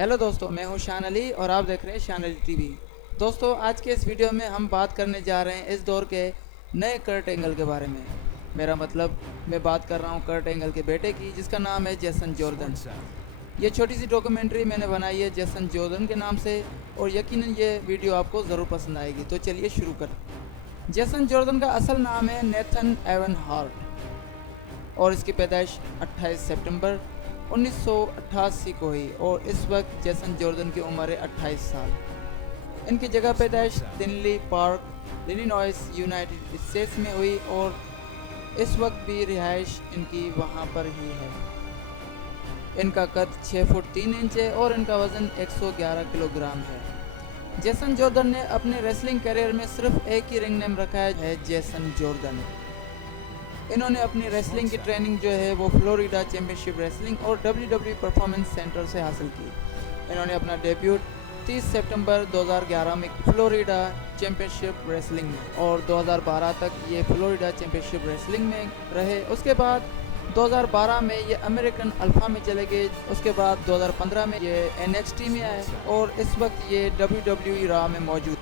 Hello दोस्तों, मैं हूं शान अली और आप देख रहे हैं शान अली टीवी। दोस्तों, आज के इस वीडियो में हम बात करने जा रहे हैं इस दौर के नए कर्ट एंगल के बारे में। मेरा मतलब, मैं बात कर रहा हूं कर्ट एंगल के बेटे की, जिसका नाम है जेसन जॉर्डन। ये छोटी सी डॉक्यूमेंट्री मैंने बनाई है जेसन जॉर्डन के नाम से, और यकीनन ये वीडियो आपको ज़रूर पसंद आएगी। तो चलिए शुरू करें। जेसन जॉर्डन का असल नाम है नेथन एवन हार्ट और इसकी पैदाइश 28 सितंबर 1988 को हुई और इस वक्त जेसन जॉर्डन की उम्र है 28 साल। इनकी जगह पैदाइश दिनली पार्क, इलिनॉइस, यूनाइटेड स्टेट्स में हुई और इस वक्त भी रिहाइश इनकी वहाँ पर ही है। इनका कद 6 फुट 3 इंच है और इनका वज़न 111 किलोग्राम है। जेसन जॉर्डन ने अपने रेसलिंग करियर में सिर्फ एक ही रिंग नेम रखा है, जेसन जॉर्डन। इन्होंने अपनी रेसलिंग की ट्रेनिंग जो है वो फ्लोरिडा चैंपियनशिप रेसलिंग और WWE परफॉर्मेंस सेंटर से हासिल की। इन्होंने अपना डेब्यूट 30 सितंबर 2011 में फ्लोरिडा चैंपियनशिप रेसलिंग में और 2012 तक ये फ्लोरिडा चैंपियनशिप रेसलिंग में रहे। उसके बाद 2012 में ये अमेरिकन अल्फा में चले गए। उसके बाद 2015 में ये NXT में आए और इस वक्त ये WWE रॉ में मौजूद।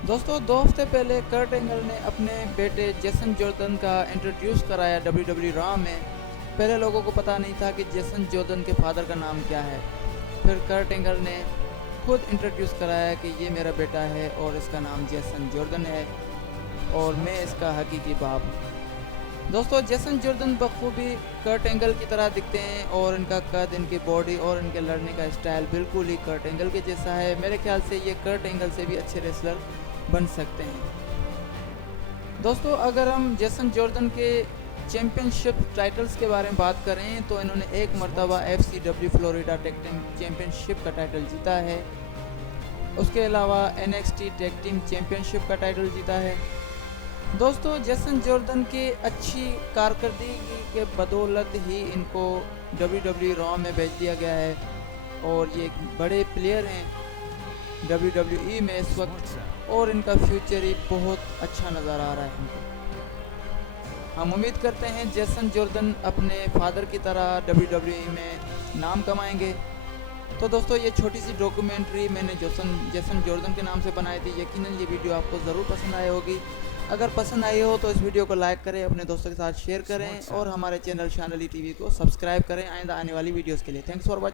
दोस्तों, 2 हफ्ते पहले कर्ट एंगल ने अपने बेटे जेसन जॉर्डन का इंट्रोड्यूस कराया WWE रॉ में। पहले लोगों को पता नहीं था कि जेसन जॉर्डन के फादर का नाम क्या है। फिर कर्ट एंगल ने खुद इंट्रोड्यूस कराया कि ये मेरा बेटा है और इसका नाम जेसन जॉर्डन है और मैं इसका हकीकी बाप हूँ। दोस्तों, जेसन जॉर्डन बखूबी कर्ट एंगल की तरह दिखते हैं और इनका कद, इनकी बॉडी और इनके लड़ने का स्टाइल बिल्कुल ही कर्ट एंगल के जैसा है। मेरे ख्याल से ये कर्ट एंगल से भी अच्छे रेसलर बन सकते हैं। दोस्तों, अगर हम जेसन जॉर्डन के चैम्पियनशिप टाइटल्स के बारे में बात करें तो इन्होंने एक मरतबा FCW Florida tag team championship का टाइटल जीता है। उसके अलावा NXT टैग टीम चैम्पियनशिप का टाइटल जीता है। दोस्तों, जेसन जॉर्डन की अच्छी कारकर्दगी के बदौलत ही इनको WWE रॉ में भेज दिया गया है और ये एक बड़े प्लेयर हैं WWE में इस वक्त और इनका फ्यूचर ही बहुत अच्छा नज़र आ रहा है हमको। हम उम्मीद करते हैं जेसन जॉर्डन अपने फादर की तरह WWE में नाम कमाएंगे। तो दोस्तों, ये छोटी सी डॉक्यूमेंट्री मैंने जेसन जॉर्डन के नाम से बनाई थी। यकीनन ये वीडियो आपको ज़रूर पसंद आई होगी। अगर पसंद आई हो तो इस वीडियो को लाइक करें, अपने दोस्तों के साथ शेयर करें और हमारे चैनल शान अली टीवी को सब्सक्राइब करें आइंदा आने वाली वीडियोज़ के लिए। Thanks for watching.